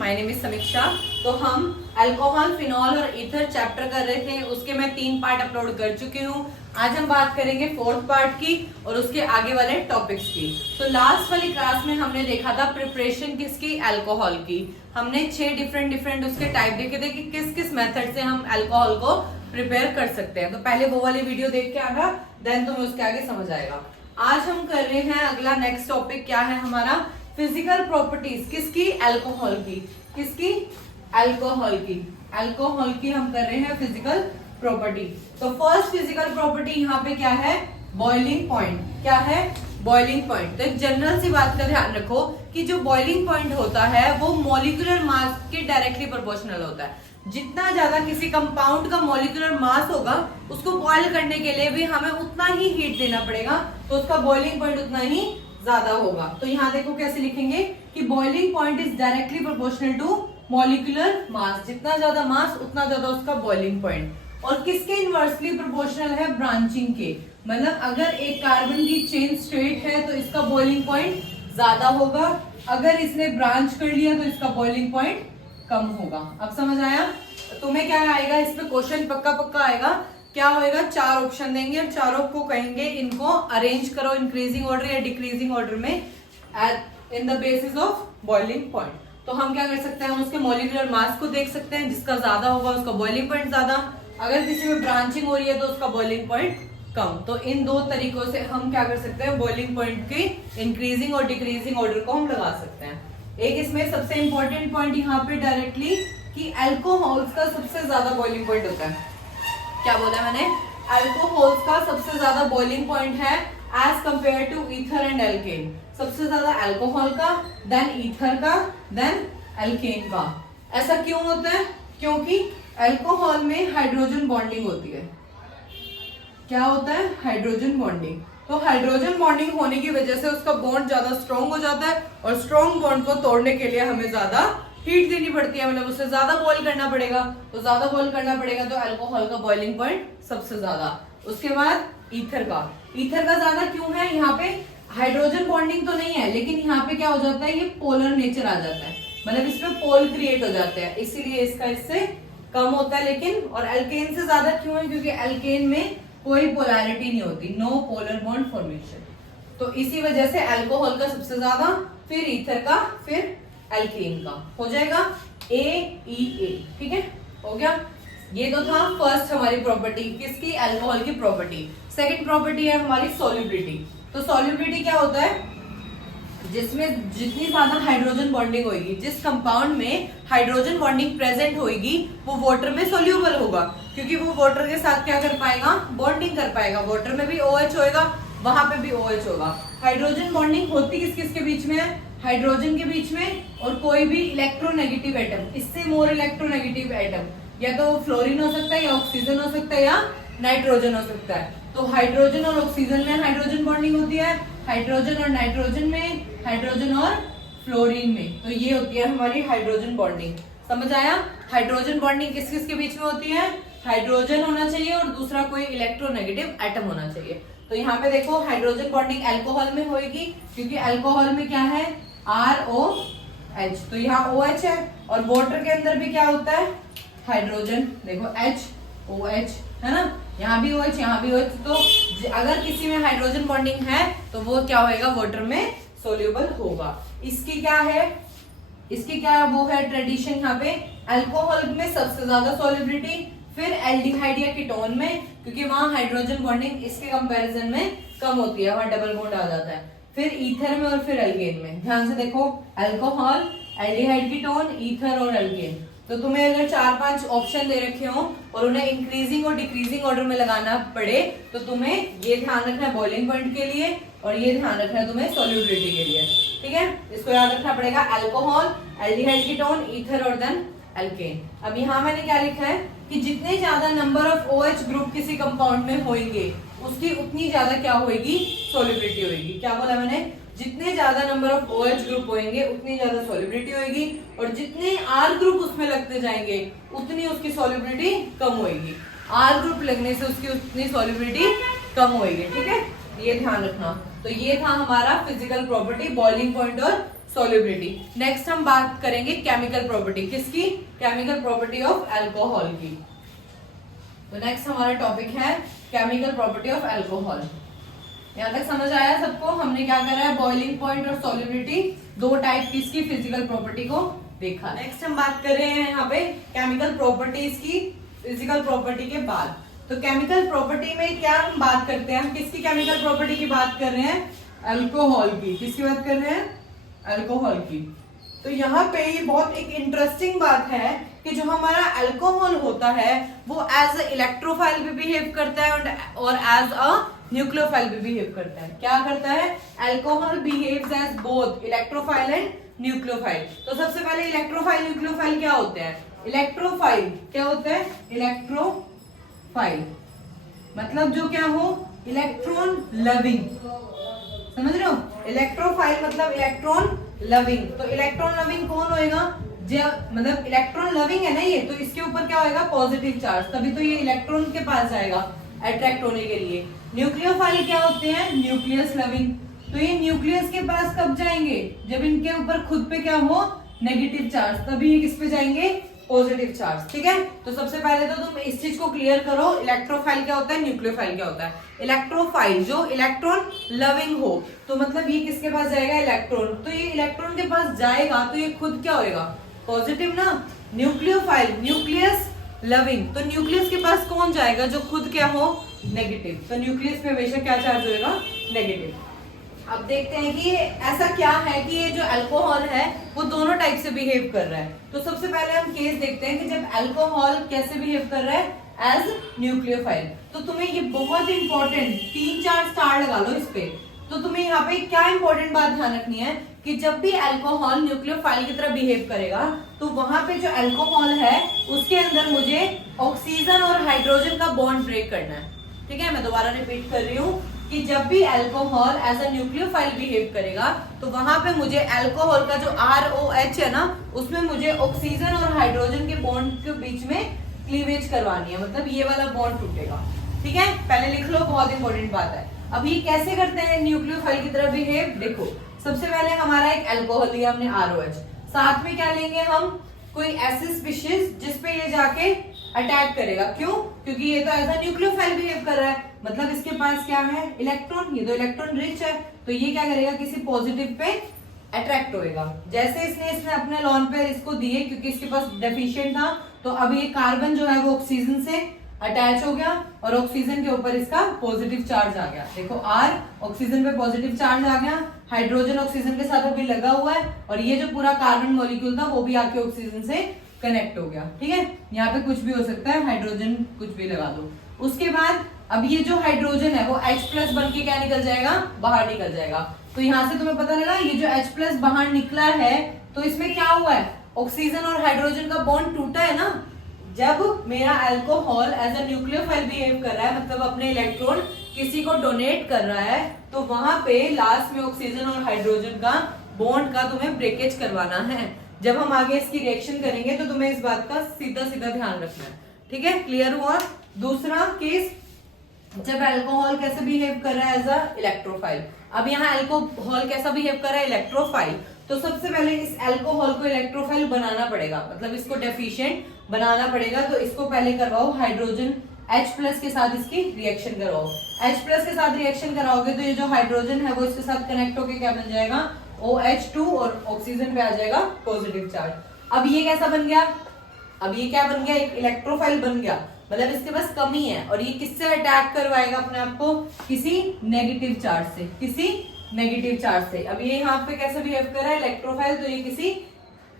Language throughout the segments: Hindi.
माय नेम इज समीक्षा। तो हम अल्कोहल, फिनॉल और ईथर चैप्टर कर रहे थे, उसके मैं 3 पार्ट अपलोड कर चुकी हूँ। आज हम बात करेंगे 4th पार्ट की और उसके आगे वाले टॉपिक्स की। तो लास्ट वाली क्लास में हमने देखा था प्रिपरेशन किसकी, अल्कोहल की। हमने 6 डिफरेंट उसके टाइप देखे थे कि किस किस मेथड से हम अल्कोहल को प्रिपेयर कर सकते हैं। तो पहले वो वाली वीडियो देख के आना, देन तुम्हें उसके आगे समझ आएगा। आज हम कर रहे हैं अगला नेक्स्ट टॉपिक क्या है हमारा, फिजिकल प्रॉपर्टीज किसकी, अल्कोहल की। किसकी, अल्कोहल की। अल्कोहल की हम कर रहे हैं फिजिकल प्रॉपर्टी। तो फर्स्ट फिजिकल प्रॉपर्टी यहाँ पे क्या है, बॉइलिंग पॉइंट। क्या है, बॉइलिंग पॉइंट। तो एक जनरल सी बात का ध्यान रखो कि जो बॉइलिंग पॉइंट होता है वो मॉलिक्यूलर मास के डायरेक्टली प्रोपोर्शनल होता है। जितना ज्यादा किसी कंपाउंड का मॉलिक्यूलर मास होगा उसको बॉयल करने के लिए भी हमें उतना ही हीट देना पड़ेगा, तो उसका बॉइलिंग पॉइंट उतना ही ज्यादा होगा। तो यहाँ देखो कैसे लिखेंगे कि boiling point is directly proportional to molecular mass. जितना ज्यादा मास उतना ज्यादा उसका बॉइलिंग पॉइंट। और किसके इनवर्सली प्रोपोर्शनल है, ब्रांचिंग के। मतलब अगर एक कार्बन की चेन स्ट्रेट है तो इसका बॉइलिंग पॉइंट ज्यादा होगा, अगर इसने ब्रांच कर लिया तो इसका बॉइलिंग पॉइंट कम होगा। अब समझ आया? तुम्हें क्या आएगा इस पे क्वेश्चन पक्का आएगा। क्या होएगा, 4 ऑप्शन देंगे और चारों को कहेंगे इनको अरेंज करो इंक्रीजिंग ऑर्डर या डिक्रीजिंग ऑर्डर में in the basis of boiling point. तो हम क्या कर सकते हैं, हम उसके मॉलिक्यूलर मास को देख सकते हैं, जिसका ज्यादा होगा उसका बॉइलिंग पॉइंट ज्यादा, अगर किसी में ब्रांचिंग हो रही है तो उसका बॉइलिंग पॉइंट कम। तो इन 2 तरीकों से हम क्या कर सकते हैं, बॉइलिंग पॉइंट की इंक्रीजिंग और डिक्रीजिंग ऑर्डर को हम लगा सकते हैं। एक इसमें सबसे इंपॉर्टेंट पॉइंट यहाँ पे डायरेक्टली कि अल्कोहल्स का सबसे ज्यादा बॉइलिंग पॉइंट होता है। क्या बोला मैंने, अल्कोहल्स का सबसे ज्यादा बॉइलिंग पॉइंट है as compare to ether and alkane. सबसे ज्यादा अल्कोहल का, देन ईथर का, देन एल्केन का। ऐसा क्यों होता है, क्योंकि अल्कोहल में हाइड्रोजन बॉन्डिंग होती है। क्या होता है, हाइड्रोजन बॉन्डिंग। तो हाइड्रोजन बॉन्डिंग होने की वजह से उसका बॉन्ड ज्यादा स्ट्रॉन्ग हो जाता है और स्ट्रॉन्ग बॉन्ड को तोड़ने के लिए हमें ज्यादा हीट देनी पड़ती है, मतलब उसे ज्यादा बॉईल करना पड़ेगा। तो ज्यादा बॉईल करना पड़ेगा तो अल्कोहल का बॉइलिंग पॉइंट सबसे ज्यादा। उसके बाद ईथर का। ईथर का ज्यादा क्यों है, यहाँ पे हाइड्रोजन बॉन्डिंग तो नहीं है लेकिन यहाँ पे क्या हो जाता है, ये पोलर नेचर आ जाता है, मतलब इसमें पोल क्रिएट हो जाते हैं, इसीलिए इसका इससे कम होता है। लेकिन और एल्केन से ज्यादा क्यों है, क्योंकि एल्केन में कोई पोलैरिटी नहीं होती, नो पोलर बॉन्ड फॉर्मेशन। तो इसी वजह से अल्कोहल का सबसे ज्यादा, फिर ईथर का, फिर एल्केन का। हो जाएगा ए ई ए, ठीक है, हो गया। ये तो था फर्स्ट हमारी प्रॉपर्टी किसकी, अल्कोहल की प्रॉपर्टी। सेकंड प्रॉपर्टी है हमारी सॉल्युबिलिटी। तो सॉल्युबिलिटी क्या होता है, जिसमें जितनी ज्यादा हाइड्रोजन बॉन्डिंग होगी, जिस कंपाउंड में हाइड्रोजन बॉन्डिंग प्रेजेंट होगी वो वाटर में सोल्यूबल होगा, क्योंकि वो वाटर के साथ क्या कर पाएगा, बॉन्डिंग कर पाएगा। वाटर में भी OH होएगा, वहां पे भी OH होगा। हाइड्रोजन बॉन्डिंग होती किस किस के बीच में है, हाइड्रोजन के बीच में और कोई भी इलेक्ट्रोनेगेटिव एटम, इससे मोर इलेक्ट्रोनेगेटिव एटम, या तो फ्लोरीन हो सकता है या ऑक्सीजन हो सकता है या नाइट्रोजन हो सकता है। तो हाइड्रोजन और ऑक्सीजन में हाइड्रोजन बॉन्डिंग होती है, हाइड्रोजन और नाइट्रोजन में, हाइड्रोजन और फ्लोरीन में। तो ये होती है हमारी हाइड्रोजन बॉन्डिंग। समझ आया? हाइड्रोजन बॉन्डिंग किस किस के बीच में होती है, हाइड्रोजन होना चाहिए और दूसरा कोई इलेक्ट्रोनेगेटिव एटम होना चाहिए। तो यहाँ पे देखो हाइड्रोजन बॉन्डिंग अल्कोहल में होगी, क्योंकि अल्कोहल में क्या है, ROH, तो यहाँ OH है। और वाटर के अंदर भी क्या होता है, हाइड्रोजन, देखो HOH है ना, यहाँ भी OH, यहाँ भी OH। तो अगर किसी में हाइड्रोजन बॉन्डिंग है तो वो क्या होएगा, वाटर में सोल्यूबल होगा। इसकी क्या है, इसकी क्या वो है ट्रेडिशन, यहाँ पे अल्कोहल में सबसे ज्यादा सॉल्युबिलिटी, फिर एल्डिहाइड या कीटोन में, क्योंकि वहां हाइड्रोजन बॉन्डिंग इसके कंपैरिजन में कम होती है, वहां डबल बॉन्ड आ जाता है। फिर ईथर में और फिर एल्केन में। ध्यान से देखो, अल्कोहल, एल्डिहाइड कीटोन, ईथर और एल्केन। तो तुम्हें अगर 4-5 ऑप्शन दे रखे हो और उन्हें इंक्रीजिंग और डिक्रीजिंग ऑर्डर में लगाना पड़े तो तुम्हें ये ध्यान रखना है बॉइलिंग पॉइंट के लिए और ये ध्यान रखना है तुम्हें सॉल्युबिलिटी के लिए, ठीक है। इसको याद रखना पड़ेगा, अल्कोहल, एल्डिहाइड कीटोन, ईथर और देन एल्केन। अब यहाँ मैंने क्या लिखा है कि जितने ज्यादा नंबर ऑफ OH ग्रुप किसी कंपाउंड में होंगे उसकी उतनी ज्यादा क्या होगी, सॉल्युबिलिटी होगी। क्या बोला मैंने, जितने ज्यादा नंबर ऑफ OH ग्रुप होंगे उतनी ज्यादा सॉल्युबिलिटी होगी, और जितने R ग्रुप उसमें लगते जाएंगे उतनी उसकी सॉल्युबिलिटी कम होगी। R ग्रुप लगने से उसकी उतनी सॉल्युबिलिटी कम होगी, ठीक है, ये ध्यान रखना। तो ये था हमारा फिजिकल प्रॉपर्टी, बॉइलिंग पॉइंट और सॉल्युबिलिटी। नेक्स्ट हम बात करेंगे केमिकल प्रॉपर्टी, किसकी? केमिकल प्रॉपर्टी ऑफ अल्कोहल की। तो नेक्स्ट हमारा टॉपिक है केमिकल प्रॉपर्टी ऑफ अल्कोहल। यहाँ तक समझ आया सबको? हमने क्या करा है, बॉइलिंग पॉइंट और सॉल्युबिलिटी, दो टाइप की इसकी फिजिकल प्रॉपर्टी को देखा। नेक्स्ट हम बात कर रहे हैं यहाँ पे केमिकल प्रॉपर्टीज की फिजिकल प्रॉपर्टी के बाद। तो केमिकल प्रॉपर्टी में क्या हम बात करते हैं, हम किसकी केमिकल प्रॉपर्टी की बात कर रहे हैं? अल्कोहल की। किसकी बात कर रहे हैं? अल्कोहल की। तो यहाँ पे ये बहुत एक इंटरेस्टिंग बात है कि जो हमारा अल्कोहल होता है वो एज अ इलेक्ट्रोफाइल भी बिहेव करता है और एज अ न्यूक्लियोफाइल भी बिहेव करता है। क्या करता है? Alcohol behaves as both electrophile and nucleophile. तो सबसे पहले इलेक्ट्रोफाइल न्यूक्लियोफाइल क्या होते हैं? इलेक्ट्रोफाइल क्या होता है? इलेक्ट्रोफाइल मतलब जो क्या हो, इलेक्ट्रॉन लविंग। समझ रहे हो? इलेक्ट्रोफाइल मतलब इलेक्ट्रॉन लविंग। तो इलेक्ट्रॉन लविंग कौन होएगा? जब मतलब इलेक्ट्रॉन लविंग है ना ये, तो इसके ऊपर क्या होएगा? पॉजिटिव चार्ज, तभी तो ये इलेक्ट्रॉन के पास जाएगा अट्रैक्ट होने के लिए। न्यूक्लियोफाइल क्या होते हैं? Nucleus loving. तो ये न्यूक्लियस के पास कब जाएंगे? जब इनके ऊपर खुद पे क्या हो, नेगेटिव चार्ज, तभी ये किस पे जाएंगे? Positive charge. ठीक है, तो सबसे पहले तो तुम इस चीज को क्लियर करो, इलेक्ट्रोफाइल क्या होता है, न्यूक्लियोफाइल क्या होता है। इलेक्ट्रोफाइल जो इलेक्ट्रॉन लविंग हो, तो मतलब ये किसके पास जाएगा? इलेक्ट्रॉन। तो ये इलेक्ट्रॉन के पास जाएगा तो ये खुद क्या होएगा? पॉजिटिव ना। न्यूक्लियोफाइल न्यूक्लियस लविंग, तो न्यूक्लियस के पास कौन जाएगा? जो खुद क्या हो, नेगेटिव। तो न्यूक्लियस पे हमेशा क्या चार्ज होएगा? नेगेटिव। अब देखते हैं कि ऐसा क्या है कि ये जो अल्कोहल है वो दोनों टाइप से बिहेव कर रहा है। तो सबसे पहले हम केस देखते हैं कि जब अल्कोहल कैसे बिहेव कर रहा है एज न्यूक्लियोफाइल। तो तुम्हें ये बहुत इंपॉर्टेंट 3-4 स्टार लगा लो इस पे। तो तुम्हें यहाँ पे क्या इंपॉर्टेंट बात ध्यान रखनी है कि जब भी अल्कोहल न्यूक्लियोफाइल की तरह बिहेव करेगा तो वहां पे जो अल्कोहल है उसके अंदर मुझे ऑक्सीजन और हाइड्रोजन का बॉन्ड ब्रेक करना है। ठीक है, मैं दोबारा रिपीट कर रही हूँ कि जब भी alcohol as a nucleophile behave करेगा तो वहां पे मुझे अल्कोहल का जो ROH है ना, उसमें मुझे ऑक्सीजन और हाइड्रोजन के बॉन्ड के बीच में क्लीवेज करवानी है, मतलब ये वाला बॉन्ड टूटेगा। ठीक है, पहले लिख लो, बहुत इंपॉर्टेंट बात है। अब ये कैसे करते हैं न्यूक्लियोफाइल की तरह बिहेव? देखो, सबसे पहले हमारा एक अल्कोहल लिया हमने ROH, साथ में क्या लेंगे हम? कोई ऐसी स्पीशीज जिसपे ये जाके अटैक करेगा। क्यों? क्योंकि ये तो एज अ न्यूक्लियोफाइल बिहेव कर रहा है, मतलब इसके पास क्या है? इलेक्ट्रॉन। ये तो इलेक्ट्रॉन रिच है, तो ये क्या करेगा? किसी पॉजिटिव पे अट्रैक्ट होएगा। जैसे इसने अपने लॉन पे इसको दिए, क्योंकि इसके पास डेफिशिएंट था, तो अब ये कार्बन जो है वो ऑक्सीजन से अटैच हो गया और ऑक्सीजन के ऊपर इसका पॉजिटिव चार्ज आ गया। देखो R, ऑक्सीजन पे पॉजिटिव चार्ज आ गया, हाइड्रोजन ऑक्सीजन के साथ अभी लगा हुआ है और ये जो पूरा कार्बन मॉलिक्यूल था वो भी आके ऑक्सीजन से कनेक्ट हो गया। ठीक है, यहाँ पे कुछ भी हो सकता है, हाइड्रोजन कुछ भी लगा दो। उसके बाद अब ये जो हाइड्रोजन है वो H+ बन के क्या निकल जाएगा? बाहर निकल जाएगा। तो यहाँ से तुम्हें पता लगा ये जो H+ बाहर निकला है तो इसमें क्या हुआ है? ऑक्सीजन और हाइड्रोजन का बॉन्ड टूटा है ना। जब मेरा alcohol as a nucleophile behave कर रहा है, मतलब अपने इलेक्ट्रॉन किसी को डोनेट कर रहा है, तो वहां पे लास्ट में ऑक्सीजन और हाइड्रोजन का बॉन्ड का तुम्हें ब्रेकेज करवाना है। जब हम आगे इसकी रिएक्शन करेंगे तो तुम्हें इस बात का सीधा सीधा ध्यान रखना है। ठीक है, क्लियर हुआ? दूसरा केस, जब अल्कोहल कैसे बिहेव कर रहा है? As a electrophile. अब यहाँ अल्कोहल कैसा बिहेव कर रहा है? इलेक्ट्रोफाइल। तो सबसे पहले इस अल्कोहल को इलेक्ट्रोफाइल बनाना पड़ेगा, मतलब इसको डेफिशिएंट बनाना पड़ेगा। तो इसको पहले करवाओ हाइड्रोजन H+ के साथ इसकी रिएक्शन करवाओ। H+ के साथ रिएक्शन कराओगे तो ये जो हाइड्रोजन है वो इसके साथ कनेक्ट होके क्या बन जाएगा? OH2 और ऑक्सीजन पे आ जाएगा पॉजिटिव चार्ज। अब ये कैसा बन गया? अब ये क्या बन गया? एक इलेक्ट्रोफाइल बन गया, मतलब इसके पास कमी है और ये किससे अटैक करवाएगा अपने आप को? किसी नेगेटिव चार्ज से, किसी नेगेटिव चार्ज से। अब ये यहाँ पे कैसे बिहेव कर रहा है? इलेक्ट्रोफाइल, तो ये किसी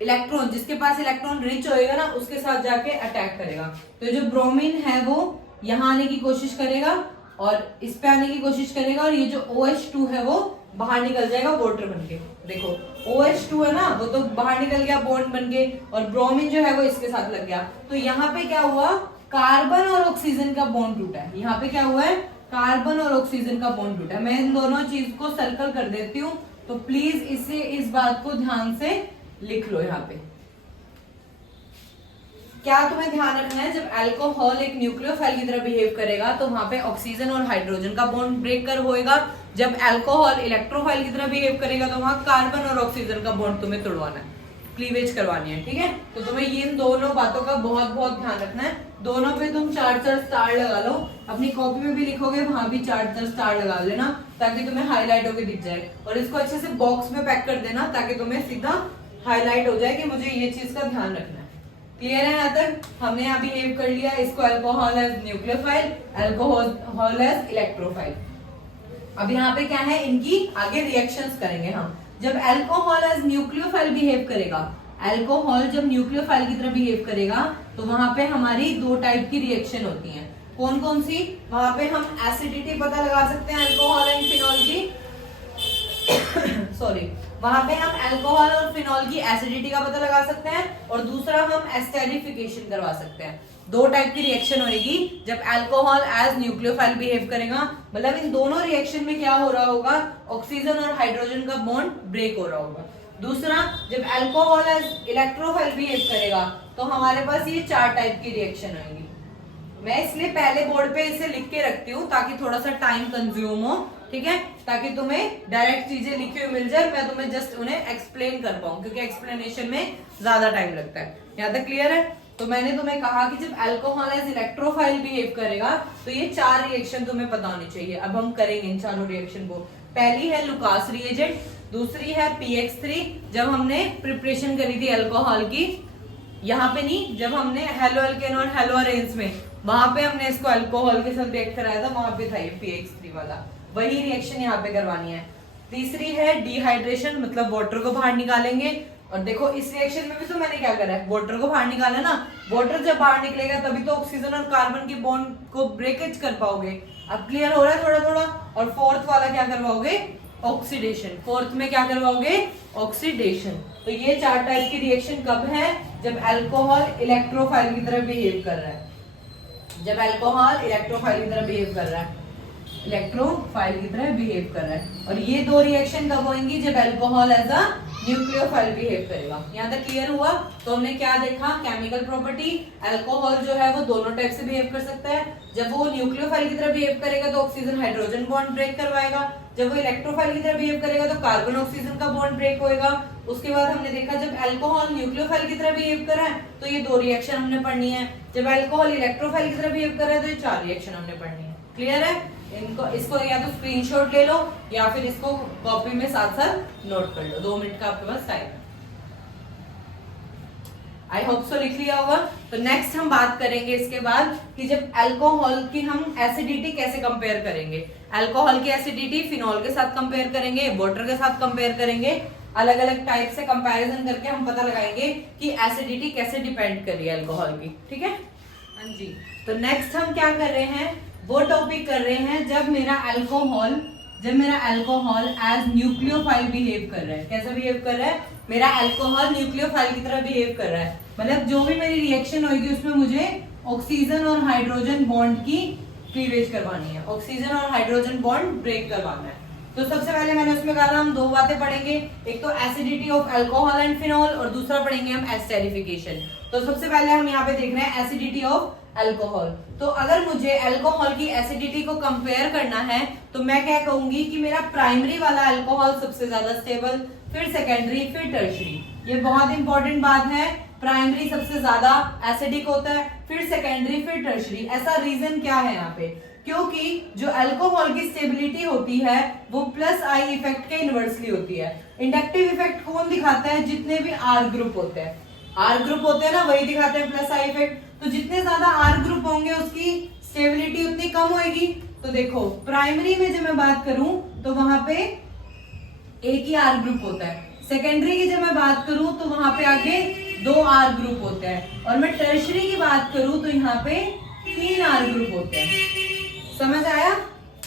इलेक्ट्रॉन, जिसके पास इलेक्ट्रॉन रिच होएगा ना, उसके साथ जाके अटैक करेगा। तो ये जो ब्रोमीन है वो यहाँ आने की कोशिश करेगा और इस पे आने की कोशिश करेगा और ये जो OH2 है वो बाहर निकल जाएगा वाटर बनके। देखो OH2 है ना, वो तो बाहर निकल गया बॉन्ड बनके और ब्रोमीन जो है वो इसके साथ लग गया। तो यहाँ पे क्या हुआ? कार्बन और ऑक्सीजन का बॉन्ड टूटा है। यहाँ पे क्या हुआ है? कार्बन और ऑक्सीजन का बॉन्ड टूटा है। मैं इन दोनों चीज को सर्कल कर देती हूँ, तो प्लीज इस बात को ध्यान से लिख लो यहाँ पे। क्या तुम्हें ध्यान रखना है, जब अल्कोहल एक न्यूक्लियोफाइल की तरह बिहेव करेगा तो वहां पे ऑक्सीजन और हाइड्रोजन का बॉन्ड ब्रेक कर होएगा। जब अल्कोहल इलेक्ट्रोफाइल की तरह बिहेव करेगा तो वहां कार्बन और ऑक्सीजन का बॉन्ड तुम्हें तोड़वाना है, क्लीवेज करवानी है, ठीक है। तो तुम्हें इन दोनों बातों का बहुत बहुत ध्यान रखना है। दोनों पे तुम 4 स्टार लगा लो, अपनी कॉपी में भी लिखोगे वहां भी 4 स्टार लगा लेना ताकि तुम्हें हाईलाइट होकर दिख जाए। और इसको अच्छे से बॉक्स में पैक कर देना ताकि तुम्हें सीधा हाईलाइट हो जाए कि मुझे ये चीज का ध्यान रखना है। क्लियर है? यहाँ तक हमने यहाँ बिहेव कर लिया, इसको alcohol as nucleophile, alcohol as electrophile. अब यहाँ पे क्या है, इनकी आगे रिएक्शंस करेंगे हम। जब अल्कोहल एज न्यूक्लियोफाइल बिहेव करेगा, अल्कोहल जब न्यूक्लियोफाइल की तरह बिहेव करेगा तो वहां पे हमारी 2 टाइप की रिएक्शन होती हैं। कौन कौन सी? वहां पे हम एसिडिटी पता लगा सकते हैं अल्कोहल एंड फिनॉल की सॉरी, वहां पे हम अल्कोहल और फिनॉल की एसिडिटी का पता लगा सकते हैं, और दूसरा हम एस्टेरिफिकेशन करवा सकते हैं। 2 टाइप की रिएक्शन होगी जब अल्कोहल एज न्यूक्लियोफाइल बिहेव करेगा, मतलब इन दोनों रिएक्शन में क्या हो रहा होगा, ऑक्सीजन और हाइड्रोजन का बॉन्ड ब्रेक हो रहा होगा। दूसरा, जब अल्कोहल एज इलेक्ट्रोफाइल बिहेव करेगा तो हमारे पास ये 4 टाइप की रिएक्शन होगी। मैं इसलिए पहले बोर्ड पे इसे लिख के रखती हूँ ताकि थोड़ा सा टाइम कंज्यूम हो, ठीक है, ताकि तुम्हें डायरेक्ट चीजें लिखी हुई मिल जाए, मैं तुम्हें जस्ट उन्हें एक्सप्लेन कर पाऊँ, क्योंकि एक्सप्लेनेशन में ज्यादा टाइम लगता है। यहाँ तक क्लियर है? तो मैंने तुम्हें कहा कि जब अल्कोहल एज इलेक्ट्रोफाइल बिहेव करेगा तो ये 4 रिएक्शन तुम्हें पता होनी चाहिए। अब हम करेंगे इन चारों रिएक्शन को। पहली है लुकास रिएजेंट, दूसरी है PX3, जब हमने प्रिपरेशन करी थी अल्कोहल की, यहाँ पे नहीं, जब हमने हेलो एल्केन और हेलो अरेन्स में, वहां पे हमने इसको अल्कोहल के साथ रिएक्ट कराया था, वहां पे था ये PX3 वाला, वही रिएक्शन यहाँ पे करवानी है। तीसरी है डिहाइड्रेशन, मतलब वाटर को बाहर निकालेंगे। और देखो इस रिएक्शन में भी तो मैंने क्या करा है, वाटर को बाहर निकाला ना, वाटर जब बाहर निकलेगा तभी तो ऑक्सीजन और कार्बन की बॉन्ड को ब्रेकेज कर पाओगे। अब क्लियर हो रहा है थोड़ा थोड़ा? और फोर्थ वाला क्या करवाओगे, ऑक्सीडेशन। फोर्थ में क्या करवाओगे, ऑक्सीडेशन। तो ये 4 टाइप की रिएक्शन कब है, जब अल्कोहल इलेक्ट्रोफाइल की तरह बिहेव कर रहा है, जब अल्कोहल इलेक्ट्रोफाइल की तरह बिहेव कर रहा है, इलेक्ट्रोफाइल की तरह बिहेव कर रहा है। और ये 2 रिएक्शन कब होंगी, जब alcohol as a nucleophile behave करेगा। यहाँ तक क्लियर हुआ? तो हमने क्या देखा, केमिकल प्रॉपर्टी, अल्कोहल जो है वो दोनों टाइप से बिहेव कर सकता है। जब वो न्यूक्लियोफाइल की तरह बिहेव करेगा तो ऑक्सीजन हाइड्रोजन बॉन्ड ब्रेक करवाएगा, जब वो इलेक्ट्रोफाइल की तरह बिहेव करेगा तो कार्बन ऑक्सीजन का बॉन्ड ब्रेक होएगा। उसके बाद हमने देखा जब अल्कोहल न्यूक्लियोफाइल की तरह बिहेव कर रहा है तो ये 2 रिएक्शन हमने पढ़नी है, जब अल्कोहल इलेक्ट्रोफाइल की तरह बिहेव कर रहा है तो ये 4 रिएक्शन हमने पढ़नी है। क्लियर है? इनको इसको या तो स्क्रीनशॉट ले लो या फिर इसको कॉपी में साथ साथ नोट कर लो। 2 मिनट का आपके पास टाइम है। आई होप सो लिख लिया होगा। तो नेक्स्ट हम बात करेंगे इसके बाद कि जब अल्कोहल की हम एसिडिटी कैसे कंपेयर करेंगे। अल्कोहल की एसिडिटी फिनॉल के साथ कंपेयर करेंगे, वाटर के साथ कंपेयर करेंगे, अलग अलग टाइप से कंपैरिजन करके हम पता लगाएंगे कि एसिडिटी कैसे डिपेंड कर रही है अल्कोहल की। ठीक है? हाँ जी। तो नेक्स्ट हम क्या कर रहे हैं, वो टॉपिक कर रहे हैं जब मेरा अल्कोहल एज न्यूक्लियोफाइल बिहेव कर रहा है। कैसा बिहेव कर रहा है? मेरा अल्कोहल न्यूक्लियोफाइल की तरह बिहेव कर रहा है, मतलब जो भी मेरी रिएक्शन होगी उसमें मुझे ऑक्सीजन और हाइड्रोजन बॉन्ड की क्लीवेज करवानी है, ऑक्सीजन और हाइड्रोजन बॉन्ड ब्रेक करवाना है। तो सबसे पहले मैंने उसमें कहा था हम 2 बातें पढ़ेंगे, एक तो acidity of alcohol and phenol और दूसरा पढ़ेंगे हम एस्टेरिफिकेशन। तो सबसे पहले हम यहाँ पे देख रहे हैं एसिडिटी ऑफ अल्कोहल। तो अगर मुझे अल्कोहल की एसिडिटी को कंपेयर करना है तो मैं क्या कहूंगी कि मेरा प्राइमरी वाला अल्कोहल सबसे ज्यादा स्टेबल, फिर सेकेंडरी, फिर टर्शरी। ये बहुत इंपॉर्टेंट बात है, प्राइमरी सबसे ज्यादा एसिडिक होता है, फिर सेकेंडरी, फिर टर्शरी। ऐसा रीजन क्या है यहाँ पे? क्योंकि जो अल्कोहल की स्टेबिलिटी होती है वो प्लस आई इफेक्ट के इनवर्सली होती है। इंडक्टिव इफेक्ट कौन दिखाता है? जितने भी आर ग्रुप होते हैं, आर ग्रुप होते हैं ना, वही दिखाते हैं प्लस आई इफेक्ट। तो जितने ज्यादा आर ग्रुप होंगे उसकी स्टेबिलिटी उतनी कम होगी। तो देखो प्राइमरी में जब मैं बात करूं तो वहां पे एक ही आर ग्रुप होता है, सेकेंडरी की जब मैं बात करूं तो वहां पे आगे 2 आर ग्रुप होते हैं, और मैं टर्शरी की बात करूं तो यहाँ पे 3 आर ग्रुप होते हैं। समझ आया?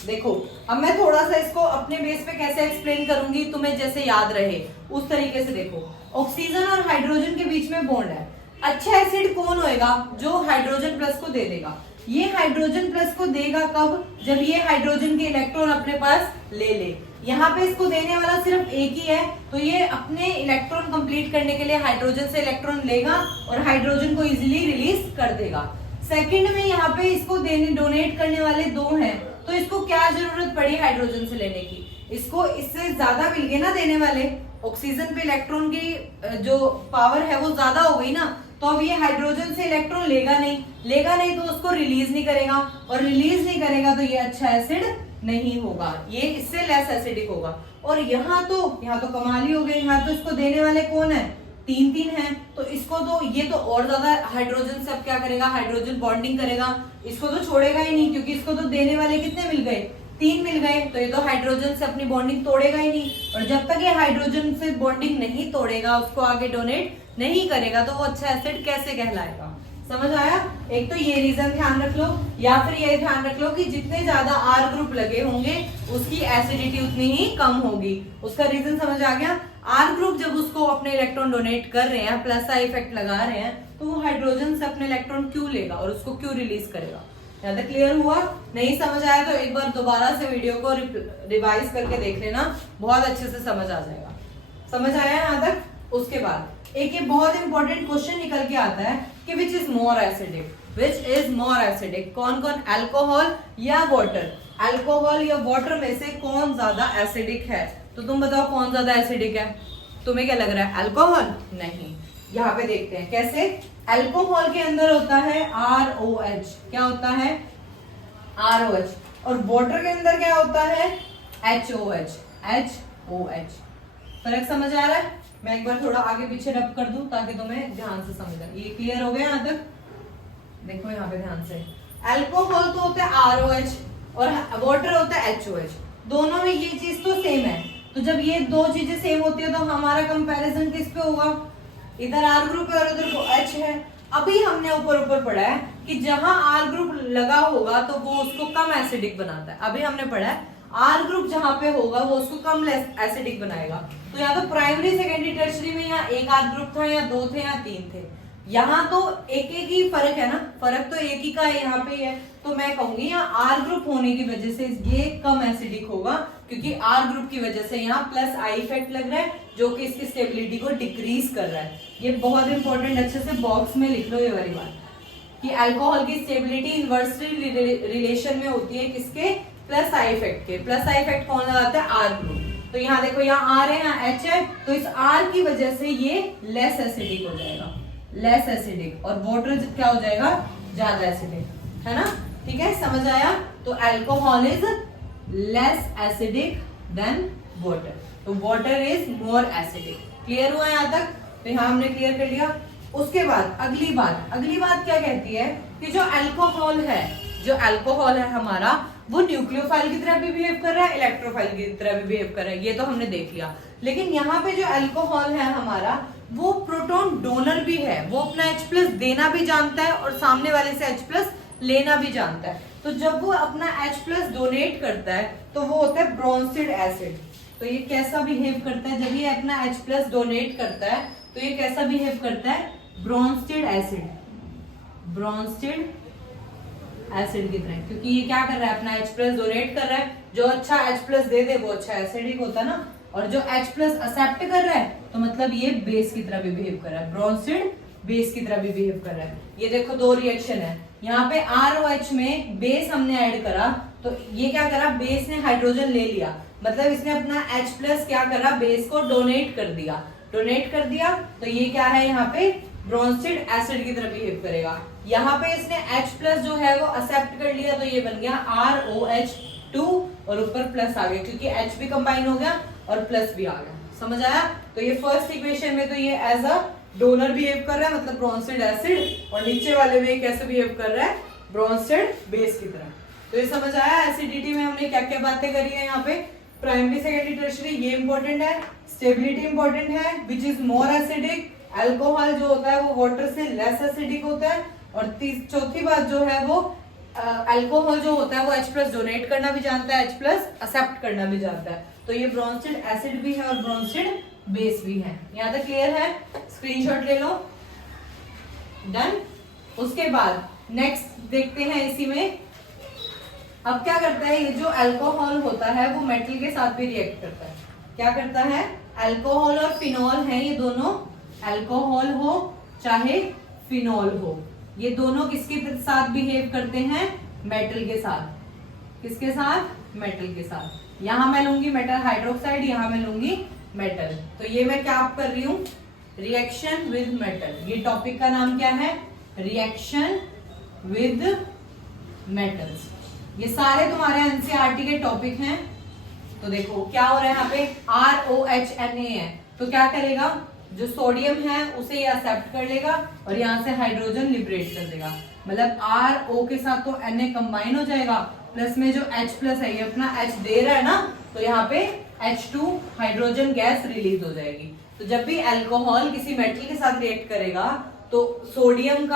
देखो अब मैं थोड़ा सा इसको अपने बेस पे कैसे एक्सप्लेन करूंगी, तुम्हें जैसे याद रहे उस तरीके से। देखो ऑक्सीजन और हाइड्रोजन के बीच में बॉन्ड है, अच्छा एसिड कौन होएगा? जो हाइड्रोजन प्लस को दे देगा। ये हाइड्रोजन प्लस को देगा कब? जब ये हाइड्रोजन के इलेक्ट्रॉन अपने पास ले ले। यहाँ पे इसको देने वाला सिर्फ एक ही है, तो ये अपने इलेक्ट्रॉन कंप्लीट करने के लिए हाइड्रोजन से इलेक्ट्रॉन लेगा और हाइड्रोजन को इजीली रिलीज कर देगा। सेकंड में यहाँ पे इसको देने डोनेट करने वाले दो हैं, तो इसको क्या जरूरत पड़ी हाइड्रोजन से लेने की, इसको इससे ज्यादा मिल गए ना देने वाले, ऑक्सीजन पे इलेक्ट्रॉन की जो पावर है वो ज्यादा हो गई ना, तो अब ये हाइड्रोजन से इलेक्ट्रॉन लेगा नहीं तो उसको रिलीज नहीं करेगा, और रिलीज नहीं करेगा तो ये अच्छा एसिड नहीं होगा, ये इससे लेस एसिडिक होगा। और यहाँ तो कमाल ही हो गई, यहाँ तो इसको देने वाले कौन है, तीन है, तो इसको तो ये तो और ज्यादा हाइड्रोजन से अब क्या करेगा, हाइड्रोजन बॉन्डिंग करेगा, इसको तो छोड़ेगा ही नहीं, क्योंकि इसको तो देने वाले कितने मिल गए, 3 मिल गए, तो ये तो हाइड्रोजन से अपनी बॉन्डिंग तोड़ेगा ही नहीं, और जब तक ये हाइड्रोजन से बॉन्डिंग नहीं तोड़ेगा, उसको आगे डोनेट नहीं करेगा, तो वो अच्छा एसिड कैसे कहलाएगा। समझ आया। एक तो ये रीजन ध्यान रख लो, या फिर ये ध्यान रख लो कि जितने ज्यादा आर ग्रुप लगे होंगे उसकी एसिडिटी उतनी ही कम होगी। उसका रीजन समझ आ गया। आर ग्रुप जब उसको अपने इलेक्ट्रॉन डोनेट कर रहे हैं, प्लस का इफेक्ट लगा रहे हैं, तो वो हाइड्रोजन से अपने इलेक्ट्रॉन क्यों लेगा और उसको क्यों रिलीज करेगा। ज्यादा क्लियर हुआ? नहीं समझ आया तो एक बार दोबारा से वीडियो को रिवाइज करके देख लेना, बहुत अच्छे से समझ आ जाएगा। समझ आया यहाँ तक? उसके बाद एक ये बहुत इंपॉर्टेंट क्वेश्चन निकल के आता है कि विच इज मोर एसिडिक, कौन कौन, अल्कोहल या वाटर, अल्कोहल या वाटर में से कौन ज्यादा एसिडिक है। तो तुम बताओ कौन ज्यादा एसिडिक है, तुम्हें क्या लग रहा है, अल्कोहल? नहीं, यहाँ पे देखते हैं कैसे। अल्कोहल के अंदर होता है ROH, क्या होता है, ROH, और वाटर के अंदर क्या होता है, HOH। फर्क समझ आ रहा है? मैं एक बार थोड़ा आगे पीछे रब कर दूं ताकि तुम्हें ध्यान से समझ आए। ये क्लियर हो गया यहाँ तक? देखो यहाँ पे ध्यान से, अल्कोहल तो होता है ROH और वाटर होता है HOH, दोनों में ये चीज तो सेम है। तो जब ये दो चीजें सेम होती है तो हमारा कंपैरिजन किस पे होगा, इधर R ग्रुप है और उधर H है। अभी हमने ऊपर पढ़ा है कि जहां R ग्रुप लगा होगा तो वो उसको कम एसिडिक बनाता है। अभी हमने पढ़ा है R ग्रुप जहां पे होगा वो उसको कम एसिडिक बनाएगा। तो यहाँ तो प्राइमरी सेकेंडरी टर्शरी में यहाँ एक R ग्रुप था, या 2 थे, या 3 थे, यहाँ तो एक ही फर्क है ना, फर्क तो एक ही का है, यहाँ पे है। तो मैं कहूंगी यहाँ R ग्रुप होने की वजह से ये कम एसिडिक होगा, क्योंकि R ग्रुप की वजह से यहाँ प्लस I इफेक्ट लग रहा है जो कि इसकी स्टेबिलिटी को डिक्रीज कर रहा है। ये बहुत इंपॉर्टेंट, अच्छे से बॉक्स में लिख लो ये वाली बात कि अल्कोहल की स्टेबिलिटी इनवर्सली रिलेशन में होती है किसके, प्लस I इफेक्ट के। प्लस I इफेक्ट कौन लगाता है, R ग्रुप। तो यहाँ देखो यहाँ R है, यहाँ H है, तो इस R की वजह से ये लेस एसिडिक हो जाएगा, लेस एसिडिक, और वाटर क्या हो जाएगा, ज्यादा एसिडिक, है ना। ठीक है, समझ आया। तो alcohol is less acidic than water, तो water is more acidic. Clear हुआ यहाँ तक? तो यहाँ हमने क्लियर कर लिया। उसके बाद अगली बात क्या कहती है कि जो अल्कोहल है हमारा, वो न्यूक्लियोफाइल की तरह भी बिहेव कर रहा है, इलेक्ट्रोफाइल की तरह भी बिहेव कर रहा है, ये तो हमने देख लिया। लेकिन यहाँ पे जो अल्कोहल है हमारा, वो प्रोटॉन डोनर भी है, वो अपना H+ देना भी जानता है और सामने वाले से H+ लेना भी जानता है। तो जब वो अपना H+ डोनेट करता है तो वो होता है ब्रोंसिड एसिड। तो ये कैसा बिहेव करता है, जब ये अपना H+ डोनेट करता है तो ये कैसा बिहेव करता है, ब्रोंसिड एसिड की तरह, क्योंकि ये क्या कर रहा है, अपना H+ डोनेट कर रहा है। जो अच्छा H+ दे दे वो अच्छा एसिडिक होता है ना, और जो H+ एक्सेप्ट कर रहा है तो मतलब ये बेस की तरह भी बिहेव कर रहा है, ब्रोंसिड बेस की तरह भी बिहेव कर रहा है। ये देखो दो रिएक्शन है, यहाँ पे ROH में बेस हमने ऐड करा, तो ये क्या करा, बेस ने हाइड्रोजन ले लिया, मतलब इसने अपना H+ क्या करा, बेस को डोनेट कर दिया, तो ये क्या है, यहाँ पे ब्रोंसिड एसिड की तरह बिहेव करेगा। यहाँ पे इसने H+ जो है वो एक्सेप्ट कर लिया, तो ये बन गया ROH2 और ऊपर प्लस आ गया, क्योंकि H भी कंबाइन हो गया और प्लस भी आ गया। समझ आया? तो ये फर्स्ट इक्वेशन में तो ये एज अ डोनर बिहेव कर रहा है, मतलब ब्रोंसिड एसिड, और नीचे वाले में कैसे बिहेव कर रहा है, ब्रोंसिड बेस की तरह। तो ये समझ आया। एसिडिटी में हमने क्या क्या बातें करी है, यहाँ पे प्राइमरी सेकेंडरी टर्शरी ये इंपॉर्टेंट है, स्टेबिलिटी इंपॉर्टेंट है, which is more acidic, alcohol जो होता है वो वाटर से लेस एसिडिक होता है, और चौथी बात जो है वो अल्कोहल जो होता है वो H+ डोनेट करना भी जानता है, H+ एक्सेप्ट करना भी जानता है। तो ये ब्रोंसिड एसिड भी है और ब्रोंसिड बेस भी है। यहाँ तक क्लियर है? स्क्रीनशॉट ले लो। डन। उसके बाद नेक्स्ट देखते हैं इसी में अब क्या करता है, ये जो अल्कोहल होता है वो मेटल के साथ भी रिएक्ट करता है। क्या करता है, अल्कोहल और फिनॉल है, ये दोनों, अल्कोहल हो चाहे फिनॉल हो, ये दोनों किसके साथ बिहेव करते हैं, मेटल के साथ। किसके साथ, मेटल के साथ। यहां मैं लूंगी मेटल हाइड्रोक्साइड, यहां मैं लूंगी मेटल। तो ये मैं क्या कर रही हूं, रिएक्शन विद मेटल। ये टॉपिक का नाम क्या है, रिएक्शन विद मेटल्स। ये सारे तुम्हारे एनसीईआरटी के टॉपिक हैं। तो देखो क्या हो रहा है यहाँ पे, ROHNA है, तो क्या करेगा, जो सोडियम है उसे ये एक्सेप्ट कर लेगा और यहाँ से हाइड्रोजन लिबरेट कर देगा। मतलब RO के साथ तो Na कंबाइन हो जाएगा, प्लस में जो H प्लस है ये अपना H दे रहा है ना, तो यहाँ पे H2 हाइड्रोजन गैस रिलीज हो जाएगी। तो जब भी अल्कोहल किसी मेटल के साथ रिएक्ट करेगा तो सोडियम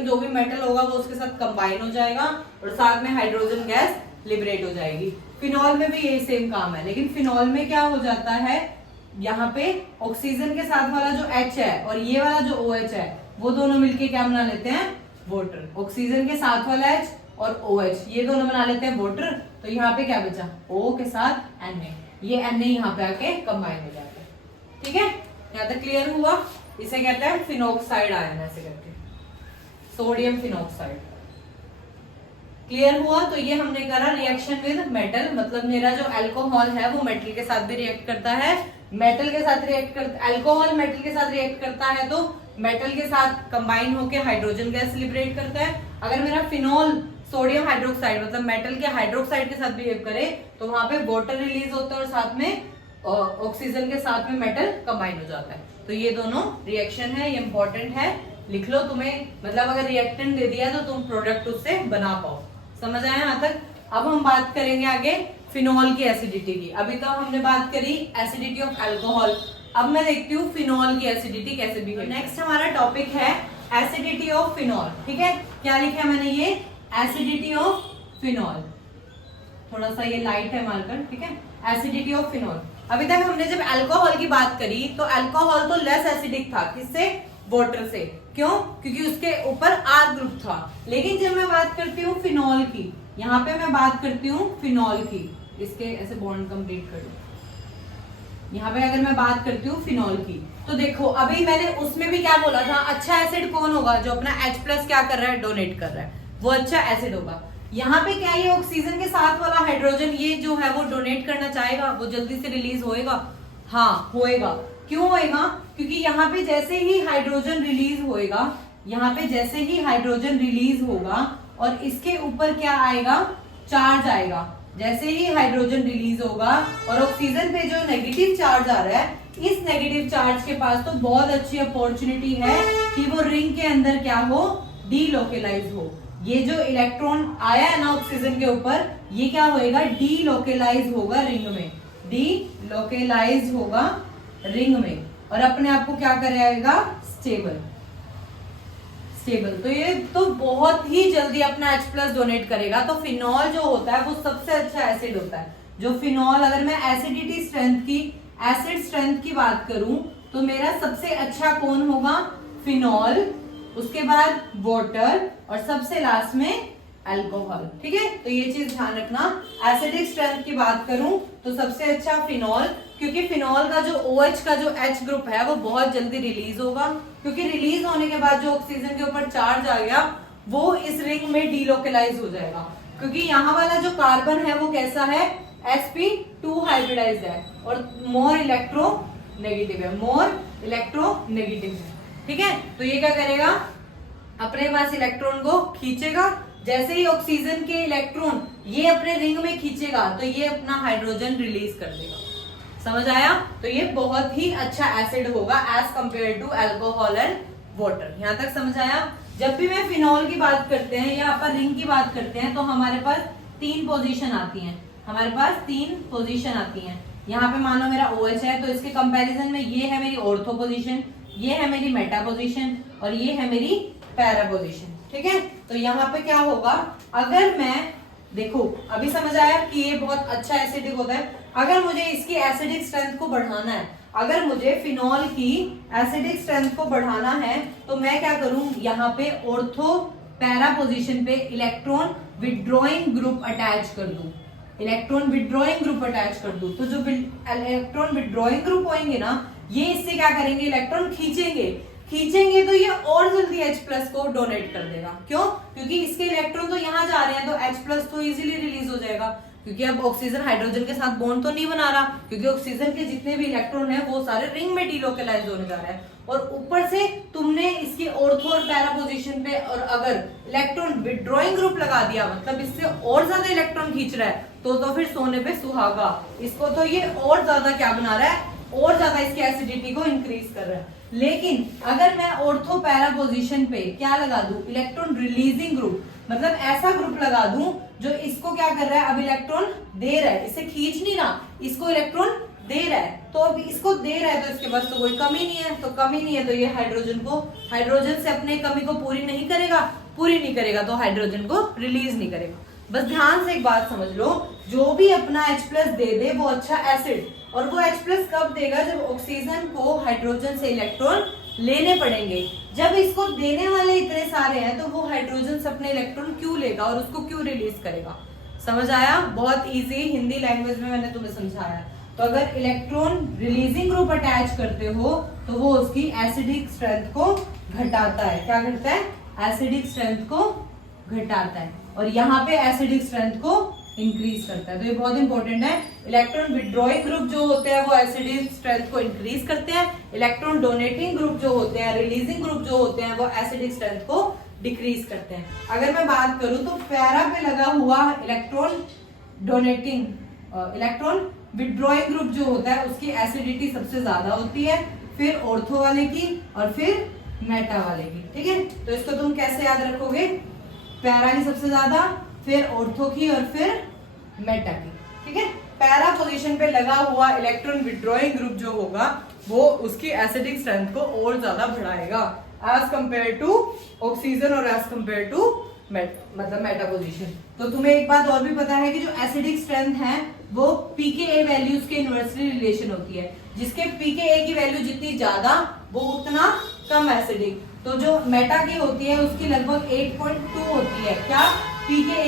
जो भी मेटल होगा वो उसके साथ कंबाइन हो जाएगा और साथ में हाइड्रोजन गैस लिबरेट हो जाएगी। फिनॉल में भी यही सेम काम है, लेकिन फिनॉल में क्या हो जाता है, यहाँ पे ऑक्सीजन के साथ वाला जो H है और ये वाला जो OH है वो दोनों मिलके क्या बना लेते हैं, वाटर। ऑक्सीजन के साथ वाला H और OH ये दोनों बना लेते हैं वाटर। तो यहाँ पे क्या बचा, O के साथ Na, ये Na यहाँ पे आके कंबाइन हो जाता है। ठीक है, यहाँ तक क्लियर हुआ। इसे कहते हैं फिनॉक्साइड आयन, ऐसे करके सोडियम फिनॉक्साइड। क्लियर हुआ। तो ये हमने करा रिएक्शन विद मेटल, मतलब मेरा जो अल्कोहल है वो मेटल के साथ भी रिएक्ट करता है, मेटल के साथ रिएक्ट करता, अल्कोहल मेटल के साथ रिएक्ट करता है तो मेटल के साथ कंबाइन होकर हाइड्रोजन गैस लिबरेट करता है। अगर मेरा फिनॉल सोडियम हाइड्रोक्साइड मतलब मेटल के हाइड्रोक्साइड के साथ बिहेव करे तो वहां पे वाटर रिलीज होता है और साथ में ऑक्सीजन के साथ में मेटल कंबाइन हो जाता है। तो ये दोनों रिएक्शन है, ये इंपॉर्टेंट है, लिख लो। तुम्हें मतलब अगर रिएक्टेंट दे दिया तो तुम प्रोडक्ट उससे बना पाओ। समझ आया यहाँ तक। अब हम बात करेंगे आगे फिनॉल की एसिडिटी की। अभी तो हमने बात करी एसिडिटी ऑफ अल्कोहल, अब मैं देखती हूँ फिनॉल की एसिडिटी कैसे भी। नेक्स्ट हमारा टॉपिक है एसिडिटी ऑफ फिनॉल। ठीक है, क्या लिखा है मैंने, ये एसिडिटी ऑफ फिनॉल, थोड़ा सा ये लाइट है मार्कर। ठीक है, एसिडिटी ऑफ फिनॉल। अभी तक हमने जब अल्कोहल की बात करी तो अल्कोहल तो लेस एसिडिक था, किससे, वाटर से। क्यों, क्योंकि उसके ऊपर R ग्रुप था। लेकिन जब मैं बात करती हूँ फिनॉल की, यहाँ पे मैं बात करती हूँ फिनॉल की, इसके ऐसे बॉन्ड कंप्लीट कर दो। यहाँ पे अगर मैं बात करती हूँ फिनॉल की तो देखो अभी मैंने उसमें भी क्या बोला था, अच्छा एसिड कौन होगा, जो अपना H प्लस क्या कर रहा है, डोनेट कर रहा है, वो अच्छा एसिड होगा। यहाँ पे क्या ये ऑक्सीजन के साथ वाला हाइड्रोजन ये जो है वो डोनेट करना चाहेगा, वो जल्दी से रिलीज होएगा, हाँ होएगा। क्यों होएगा, क्योंकि यहाँ पे जैसे ही हाइड्रोजन रिलीज होएगा, यहाँ पे जैसे ही हाइड्रोजन रिलीज होगा और इसके ऊपर क्या आएगा, चार्ज आएगा। जैसे ही हाइड्रोजन रिलीज होगा और ऑक्सीजन पे जो नेगेटिव चार्ज आ रहा है, इस नेगेटिव चार्ज के पास तो बहुत अच्छी अपॉर्चुनिटी है कि वो रिंग के अंदर क्या हो, डीलोकेलाइज हो। ये जो इलेक्ट्रॉन आया है ना ऑक्सीजन के ऊपर, ये क्या होएगा, डीलोकेलाइज होगा रिंग में, डीलोकेलाइज होगा रिंग में और अपने आप को क्या करेगा, स्टेबल। तो ये तो बहुत ही जल्दी अपना H प्लस डोनेट करेगा। तो फिनॉल जो होता है वो सबसे अच्छा एसिड होता है। जो फिनॉल, अगर मैं एसिडिटी स्ट्रेंथ की, एसिड स्ट्रेंथ की बात करूं तो मेरा सबसे अच्छा कौन होगा, फिनॉल, उसके बाद वाटर और सबसे लास्ट में अल्कोहल। ठीक है, तो ये चीज ध्यान रखना। एसिडिक स्ट्रेंथ की बात करूं तो सबसे अच्छा फिनॉल, क्योंकि फिनॉल का जो OH का जो H ग्रुप है वो बहुत जल्दी रिलीज होगा, क्योंकि रिलीज होने के बाद जो ऑक्सीजन के ऊपर चार्ज आ गया वो इस रिंग में डीलोकेलाइज हो जाएगा। क्योंकि यहाँ वाला जो कार्बन है वो कैसा है, sp2 हाइब्रिडाइज्ड है और मोर इलेक्ट्रोनेगेटिव है, मोर इलेक्ट्रोनेगेटिव है। ठीक है, तो ये क्या करेगा, अपने पास इलेक्ट्रॉन को खींचेगा। जैसे ही ऑक्सीजन के इलेक्ट्रॉन ये अपने रिंग में खींचेगा तो ये अपना हाइड्रोजन रिलीज कर देगा। समझ आया। तो ये बहुत ही अच्छा एसिड होगा as compare to alcohol and water. यहाँ तक समझ आया। जब भी मैं फिनॉल की बात करते हैं या अपन रिंग की बात करते हैं तो हमारे पास 3 पोजीशन आती हैं, हमारे पास 3 पोजीशन आती हैं। यहाँ पे मान लो मेरा OH है तो इसके कंपैरिजन में ये है मेरी ऑर्थो पोजीशन, ये है मेरी मेटा पोजीशन और ये है मेरी पैरा पोजीशन। ठीक है, तो यहाँ पे क्या होगा, अगर मैं देखो अभी समझ आया कि ये बहुत अच्छा एसिडिक होता है। अगर मुझे इसकी एसिडिक स्ट्रेंथ को बढ़ाना है, अगर मुझे फिनॉल की एसिडिक स्ट्रेंथ को बढ़ाना है तो मैं क्या करूं, यहाँ पे ऑर्थो पैरा पोजीशन पे इलेक्ट्रॉन विड्रॉइंग ग्रुप अटैच कर दूं, इलेक्ट्रॉन विड्रॉइंग ग्रुप अटैच कर दूं, तो जो इलेक्ट्रॉन विड्रॉइंग ग्रुप होंगे ना, ये इससे क्या करेंगे, इलेक्ट्रॉन खींचेंगे तो ये और जल्दी H प्लस को डोनेट कर देगा। क्यों? क्योंकि इसके इलेक्ट्रॉन तो यहाँ जा रहे हैं, तो H प्लस तो इजीली रिलीज हो जाएगा, क्योंकि अब ऑक्सीजन हाइड्रोजन के साथ बॉन्ड तो नहीं बना रहा, क्योंकि ऑक्सीजन के जितने भी इलेक्ट्रॉन है वो सारे रिंग में डिलोकलाइज होने जा रहे हैं। और ऊपर से तुमने इसके ऑर्थो और पैरा पोजीशन पे और अगर इलेक्ट्रॉन विड्रॉइंग ग्रुप लगा दिया, मतलब इससे और ज्यादा इलेक्ट्रॉन खींच रहा है, तो फिर सोने पे सुहागा। इसको तो ये और ज्यादा क्या बना रहा है, और ज्यादा इसकी एसिडिटी को इंक्रीज कर रहा है। लेकिन अगर मैं ऑर्थो पैरा पोजीशन पे क्या लगा दूं, इलेक्ट्रॉन रिलीजिंग ग्रुप, मतलब ऐसा ग्रुप लगा दूं जो इसको क्या कर रहा है, अब इलेक्ट्रॉन दे रहा है, इसे खींच नहीं रहा, इसको इलेक्ट्रॉन दे रहा है, तो अब इसको दे रहा है तो इसके पास तो कोई कमी नहीं है, तो कमी नहीं है तो ये हाइड्रोजन से अपने कमी को पूरी नहीं करेगा तो हाइड्रोजन को रिलीज नहीं करेगा। बस ध्यान से एक बात समझ लो, जो भी अपना H प्लस दे वो अच्छा एसिड, और वो H प्लस कब देगा, जब ऑक्सीजन को हाइड्रोजन से इलेक्ट्रॉन लेने पड़ेंगे। जब इसको देने वाले इतने सारे हैं, तो वो हाइड्रोजन से अपने इलेक्ट्रॉन क्यों लेगा और उसको क्यों रिलीज करेगा। समझ आया? बहुत इजी हिंदी लैंग्वेज में मैंने तुम्हें समझाया। तो अगर इलेक्ट्रॉन रिलीजिंग ग्रुप अटैच करते हो तो वो उसकी एसिडिक स्ट्रेंथ को घटाता है। क्या करता है? एसिडिक स्ट्रेंथ को घटाता है, और यहाँ पे एसिडिक स्ट्रेंथ को इंक्रीज करता है। तो ये बहुत इंपॉर्टेंट है। इलेक्ट्रॉन विड्रॉइंग ग्रुप जो होते हैं वो एसिडिक स्ट्रेंथ को इंक्रीज करते हैं, इलेक्ट्रॉन डोनेटिंग ग्रुप जो होते हैं, रिलीजिंग ग्रुप जो होते हैं, वो एसिडिक स्ट्रेंथ को डिक्रीज करते हैं। अगर मैं बात करूं तो पैरा पे लगा हुआ इलेक्ट्रॉन विड्रॉइंग ग्रुप जो होता है उसकी एसिडिटी सबसे ज्यादा होती है, फिर ऑर्थो वाले की और फिर मेटा वाले की। ठीक है, तो इसको तुम कैसे याद रखोगे? पैरा की सबसे ज्यादा, फिर ऑर्थो की और फिर मेटा की। ठीक है, पैरा पोजीशन पे लगा हुआ इलेक्ट्रॉन विड्रॉइंग ग्रुप जो होगा वो उसकी एसिडिक स्ट्रेंथ को और ज्यादा बढ़ाएगा एज कंपेयर टू ऑक्सीजन और एज कंपेयर टू मतलब मेटा पोजीशन। तो तुम्हें एक बात और भी पता है कि जो एसिडिक स्ट्रेंथ है वो pKa वैल्यूज के इनवर्सली रिलेशन होती है, जिसके pKa की वैल्यू जितनी ज्यादा वो उतना कम एसिडिक। तो जो मेटा की होती है उसकी लगभग 8.2 होती है, क्या? pKa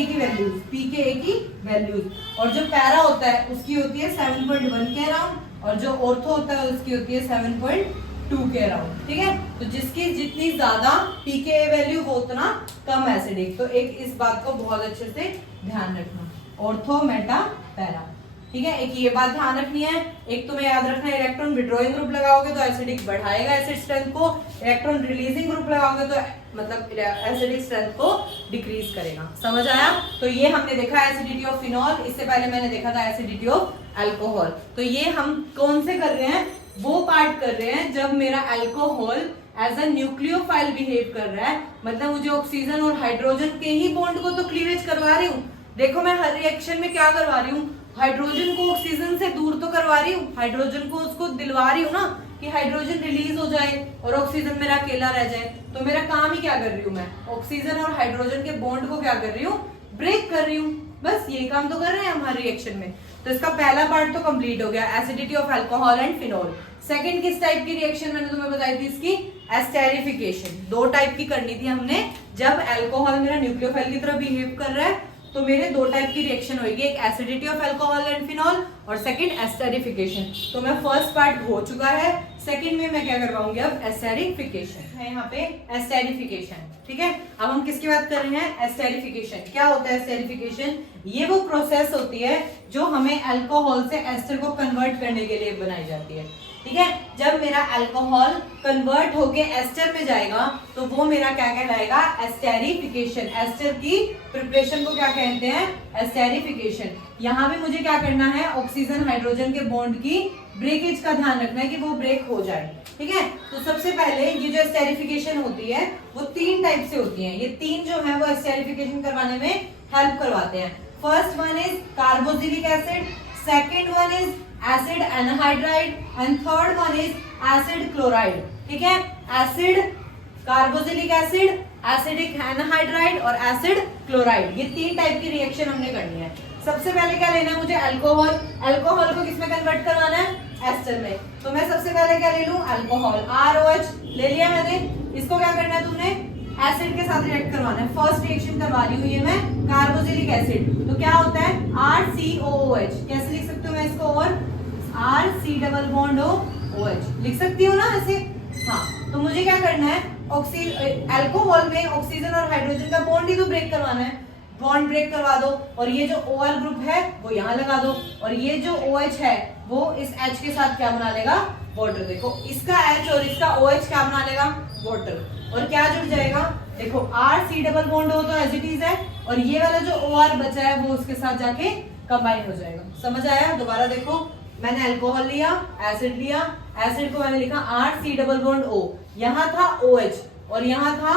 की वैल्यूज। और जो पैरा होता है उसकी होती है 7.1 के अराउंड, और जो ऑर्थो होता है उसकी होती है 7.2 के अराउंड। ठीक है, तो जिसकी जितनी ज्यादा pKa वैल्यू वो उतना कम एसिडिक। तो एक इस बात को बहुत अच्छे से ध्यान रखना, ऑर्थो मेटा पैरा। ठीक है, एक ये बात ध्यान रखनी है। एक तुम्हें याद रखना है, इलेक्ट्रॉन विड्रॉइंग ग्रुप लगाओगे तो एसिडिक बढ़ाएगा एसिड स्ट्रेंथ को, इलेक्ट्रॉन रिलीजिंग ग्रुप लगाओगे तो मतलब एसिडिक स्ट्रेंथ को डिक्रीज करेगा। समझ आया? तो ये हमने देखा एसिडिटी ऑफ फिनॉल, इससे पहले मैंने देखा था एसिडिटी ऑफ अल्कोहल। तो ये हम कौन से कर रहे हैं? वो पार्ट कर रहे हैं जब मेरा alcohol as a nucleophile behave कर रहा है, मतलब मुझे ऑक्सीजन और हाइड्रोजन के ही बॉन्ड को तो क्लीवेज करवा रही हूँ। देखो मैं हर रिएक्शन में क्या करवा रही हूँ, हाइड्रोजन को ऑक्सीजन से दूर तो करवा रही हूँ, हाइड्रोजन को उसको दिलवा रही हूँ ना कि हाइड्रोजन रिलीज हो जाए और ऑक्सीजन मेरा अकेला रह जाए। तो मेरा काम ही क्या कर रही हूँ मैं, ऑक्सीजन और हाइड्रोजन के बॉन्ड को क्या कर रही हूँ, ब्रेक कर रही हूँ। बस ये काम तो कर रहे हैं हम हर रिएक्शन में। तो इसका पहला पार्ट तो कंप्लीट हो गया, acidity of alcohol and phenol. Second किस टाइप की रिएक्शन मैंने तुम्हें बताई थी इसकी? एस्टेरिफिकेशन। दो टाइप की करनी थी हमने। जब अल्कोहल मेरा न्यूक्लियोफाइल की तरह बिहेव कर रहा है तो मेरे दो टाइप की रिएक्शन होगी, एक acidity of alcohol and phenol और सेकंड एस्टेरिफिकेशन। तो मैं फर्स्ट पार्ट हो चुका है, सेकंड में मैं क्या करवाऊंगी अब? एस्टेरिफिकेशन है यहाँ पे, एस्टेरिफिकेशन। ठीक है, अब हम किसकी बात कर रहे हैं? एस्टेरिफिकेशन। क्या होता है एस्टेरिफिकेशन? ये वो प्रोसेस होती है जो हमें अल्कोहल से एस्टर को कन्वर्ट करने के लिए बनाई जाती है। ठीक है, जब मेरा अल्कोहल कन्वर्ट होके एस्टर में जाएगा तो वो मेरा क्या कहलाएगा? एस्टेरिफिकेशन। एस्टर की प्रिपरेशन को क्या कहते हैं? एस्टेरिफिकेशन। यहाँ पे मुझे क्या करना है? ऑक्सीजन हाइड्रोजन के बॉन्ड की ब्रेकेज का ध्यान रखना है कि वो ब्रेक हो जाए। ठीक है, तो सबसे पहले ये जो एस्टेरिफिकेशन होती है वो तीन टाइप से होती है। ये तीन जो है वो एस्टेरिफिकेशन करवाने में हेल्प करवाते हैं। First one is carboxylic acid, second one is acid anhydride and third one is acid chloride. ठीक है, acid carboxylic acid, acidic anhydride और एसिड क्लोराइड, ये तीन टाइप की रिएक्शन हमने करनी है। सबसे पहले क्या लेना है मुझे? अल्कोहल। अल्कोहल को किसमें कन्वर्ट करवाना है? एस्टर में। तो मैं सबसे पहले क्या ले लूं? अल्कोहल, ROH ले लिया मैंने। इसको क्या करना है तुमने? एसिड के साथ रिएक्ट करवाना है। फर्स्ट रिएक्शन करवा रही हूँ ये मैं कार्बोक्सिलिक एसिड, तो क्या होता है RCOOH। कैसे लिख सकती हूँ मैं इसको, और RC डबल बॉन्ड OH लिख सकती हूँ ना ऐसे। हाँ, तो मुझे क्या करना है, अल्कोहल में ऑक्सीजन और हाइड्रोजन का बॉन्ड ही तो ब्रेक करवाना है। बॉन्ड ब्रेक करवा दो, और ये जो OR ग्रुप है वो यहाँ लगा दो, और ये जो OH है वो इस H के साथ क्या बना लेगा, वाटर। देखो इसका H और इसका OH क्या बना लेगा, वाटर। और क्या जुड़ जाएगा, देखो RC डबल बॉन्ड हो तो एज इट इज है, और ये वाला जो OR बचा है वो उसके साथ जाके कंबाइन हो जाएगा। समझ आया? दोबारा देखो, मैंने अल्कोहल लिया, एसिड लिया, एसिड को मैंने लिखा RC डबल बॉन्ड O, यहाँ था OH और यहाँ था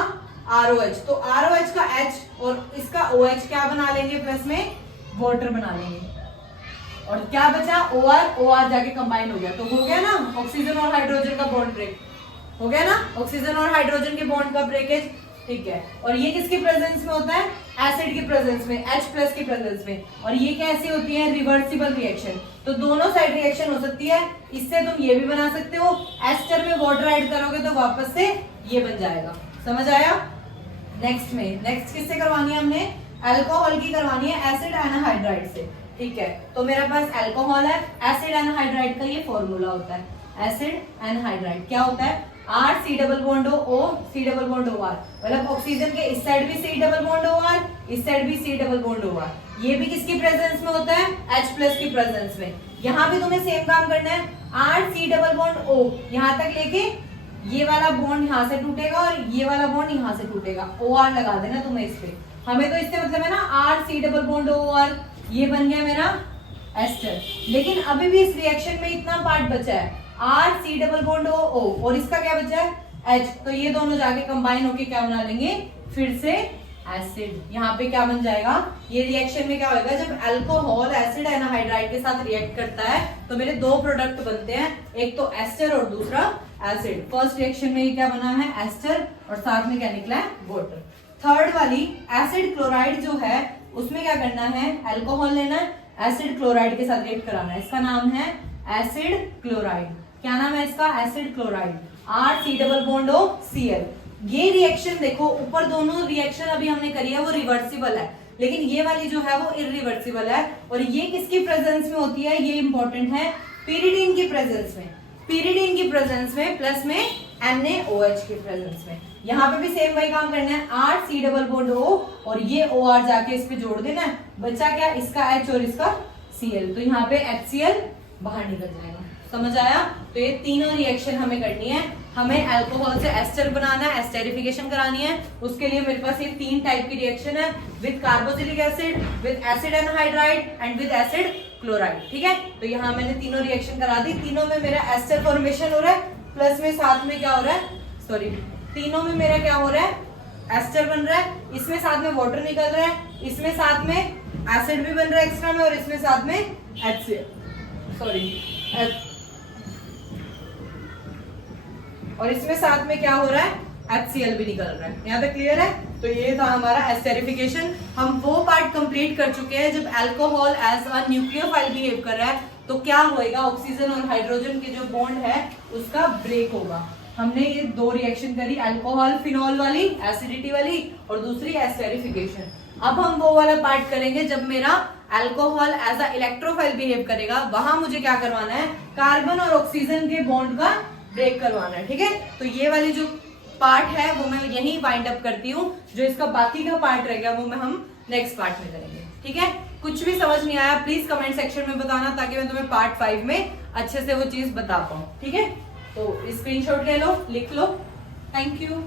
ROH, तो ROH का H और इसका OH क्या बना लेंगे, प्लस में वाटर बना लेंगे। और क्या बचा, OR जाके कंबाइन हो गया, तो हो गया ना ऑक्सीजन और हाइड्रोजन का बॉन्ड ब्रेक, हो गया ना ऑक्सीजन और हाइड्रोजन के बॉन्ड का ब्रेकेज। ठीक है, और ये किसके प्रेजेंस में होता है, एसिड के प्रेजेंस में, H प्लस के प्रेजेंस में। और ये कैसी होती है, रिवर्सिबल रिएक्शन, तो दोनों साइड रिएक्शन हो सकती है। इससे तुम ये भी बना सकते हो, एस्टर में वाटर ऐड करोगे तो वापस से ये बन जाएगा। समझ आया? नेक्स्ट किससे करवानी है हमने, अल्कोहल की करवानी है एसिड एनहाइड्राइड से। ठीक है, तो मेरे पास अल्कोहल है, एसिड एनहाइड्राइड का ये फॉर्मूला होता है। एसिड एनहाइड्राइड क्या होता है, RC double bond O C double bond OR, मतलब ऑक्सीजन के इस साइड भी C डबल बॉन्ड OR, इस साइड भी C डबल बॉन्ड OR। ये भी किसकी प्रेजेंस में होता है, H प्लस की प्रेजेंस में। यहाँ भी तुम्हें सेम काम करना है, RC डबल बॉन्ड O यहाँ तक लेके ये वाला बॉन्ड यहाँ से टूटेगा और ये वाला बॉन्ड यहाँ से टूटेगा, OR लगा देना तुम्हें इस पे। हमें तो इससे मतलब है ना RC डबल बॉन्ड OR, ये बन गया मेरा एस्टर। लेकिन अभी भी इस रिएक्शन में इतना पार्ट बचा है, RC डबल बॉन्ड O और इसका क्या बचा है, H, तो ये दोनों जाके कंबाइन होके क्या बना लेंगे, फिर से एसिड। यहाँ पे क्या बन जाएगा, ये रिएक्शन में क्या होगा, जब अल्कोहल एसिड एनहाइड्राइड के साथ रिएक्ट करता है तो मेरे दो प्रोडक्ट बनते हैं, एक तो एस्टर और दूसरा एसिड। फर्स्ट रिएक्शन में ये क्या बना है, एस्टर, और साथ में क्या निकला है, वाटर। थर्ड वाली एसिड क्लोराइड जो है उसमें क्या करना है, अल्कोहल लेना है, एसिड क्लोराइड के साथ रिएक्ट कराना है। इसका नाम है एसिड क्लोराइड। क्या नाम है इसका, acid chloride, RC double bond O Cl। ये रिएक्शन देखो, ऊपर दोनों रिएक्शन अभी हमने करी है वो रिवर्सिबल है, लेकिन ये वाली जो है वो इरिवर्सिबल है। और ये किसकी प्रेजेंस में होती है, ये इंपॉर्टेंट है, pyridine की प्रेजेंस में, pyridine की प्रेजेंस में, प्लस में NaOH की प्रेजेंस में। यहाँ पे भी सेम वही काम करना है, RC डबल बॉन्ड O और ये OR जाके इस पे जोड़ देना है। बचा क्या, इसका H और इसका Cl, तो यहाँ पे HCl बाहर निकल जाएगा। समझ आया? तो ये तीनों रिएक्शन हमें करनी है। हमें अल्कोहल से एस्टर बनाना है, एस्टेरिफिकेशन करानी है। उसके लिए मेरे पास ये तीन टाइप की रिएक्शन है, with carboxylic acid, with acid anhydride and with acid chloride. ठीक है, तो यहाँ मैंने तीनों रिएक्शन करा दी। तीनों में मेरा एस्टर फॉर्मेशन हो रहा है, प्लस में साथ में क्या हो रहा है, सॉरी, तीनों में मेरा क्या हो रहा है, एस्टर बन रहा है, इसमें साथ में वाटर निकल रहा है, इसमें साथ में एसिड भी बन रहा है एक्स्ट्रा में, और इसमें साथ में HCl, सॉरी, और इसमें साथ में क्या हो रहा है, HCl भी निकल रहा है। यहाँ तक क्लियर है? तो ये था हमारा एस्टेरिफिकेशन। हम वो पार्ट कंप्लीट कर चुके हैं जब alcohol as a nucleophile behave कर रहा है तो क्या होएगा, ऑक्सीजन और हाइड्रोजन के जो बॉन्ड है उसका ब्रेक होगा। हमने ये दो रिएक्शन करी, अल्कोहल फिनॉल वाली, एसिडिटी वाली, और दूसरी एस्टेरिफिकेशन। अब हम वो वाला पार्ट करेंगे जब मेरा alcohol as a electrophile behave करेगा। वहां मुझे क्या करवाना है, कार्बन और ऑक्सीजन के बॉन्ड का ब्रेक करवाना है। ठीक है, तो ये वाली जो पार्ट है वो मैं यही वाइंड अप करती हूँ। जो इसका बाकी का पार्ट रहेगा वो मैं हम नेक्स्ट पार्ट में करेंगे। ठीक है, कुछ भी समझ नहीं आया प्लीज कमेंट सेक्शन में बताना, ताकि मैं तुम्हें पार्ट 5 में अच्छे से वो चीज बता पाऊँ। ठीक है, तो स्क्रीनशॉट ले लो, लिख लो। Thank you.